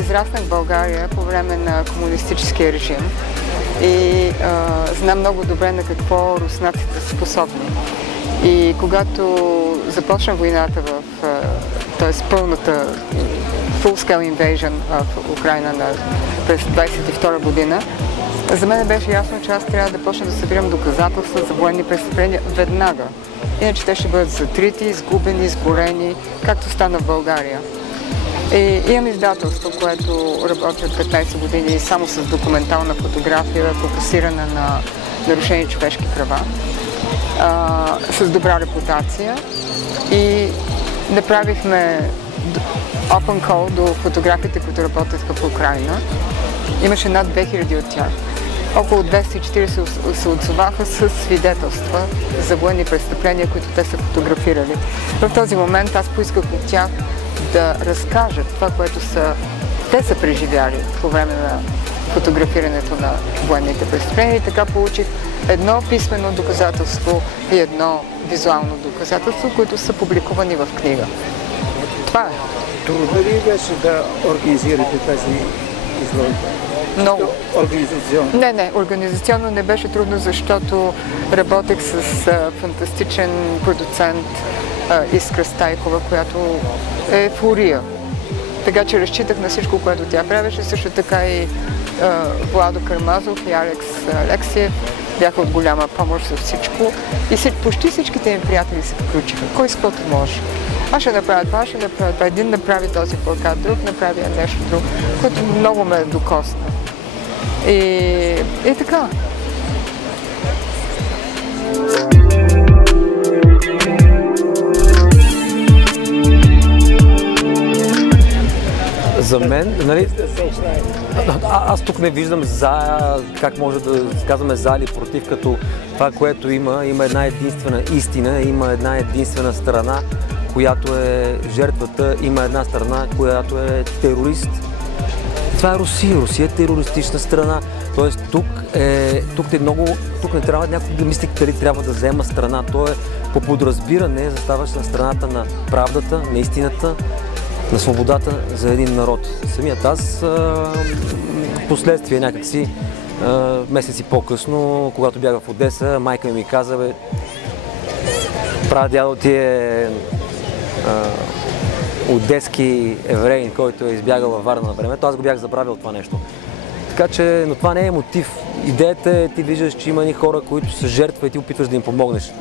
Израснах в България по време на комунистическия режим и знам много добре на какво руснаците са способни. И когато започна войната т.е. пълната full-scale invasion в Украйна през 1922 година, за мен беше ясно, че аз трябва да почна да събирам доказателства за военни престъпления веднага. Иначе те ще бъдат затрити, изгубени, изгорени, както стана в България. И имам издателство, което работи от 15 години само с документална фотография, фокусирана на нарушени човешки права, с добра репутация. И направихме open call до фотографите, които работеха в Украйна. Имаше над 2000 от тях. Около 240 се отзоваха с свидетелства за военни престъпления, които те са фотографирали. В този момент аз поисках от тях да разкажат това, което те са преживяли по време на фотографирането на военните престъпления. И така получих едно писмено доказателство и едно визуално доказателство, които са публикувани в книга. Това е. Трудно ли беше да организирате тази изложба? Много. Организационно? Не, организационно не беше трудно, защото работех с фантастичен продуцент Искра Стайкова, която е фурия. Така че разчитах на всичко, което тя правеше. Също така и Владо Кармазов и Алекс Алексиев бяха от голяма помощ за всичко. И почти всичките ми приятели се включиха. Кой с който може. Аз ще направя това, ще направя това. Един направи този плакат, друг направи нещо друго, което много ме докосна. И така. За мен, нали, аз тук не виждам как може да казваме за или против, като това, което има една единствена истина, има една единствена страна, която е жертвата, има една страна, която е терорист. Това е Русия. Русия е терористична страна. Тоест тук не трябва някой да мисли дали трябва да взема страна. То е по подразбиране, заставаш на страната на правдата, на истината, на свободата за един народ. Самият аз последствие някакси месеци по-късно, когато бях в Одеса, майка ми каза: бе, прадядо ти е одески евреин, който е избягал във Варна на времето. Аз го бях забравил това нещо. Така че, но това не е мотив. Идеята е, ти виждаш, че има едни хора, които са жертва и ти опитваш да им помогнеш.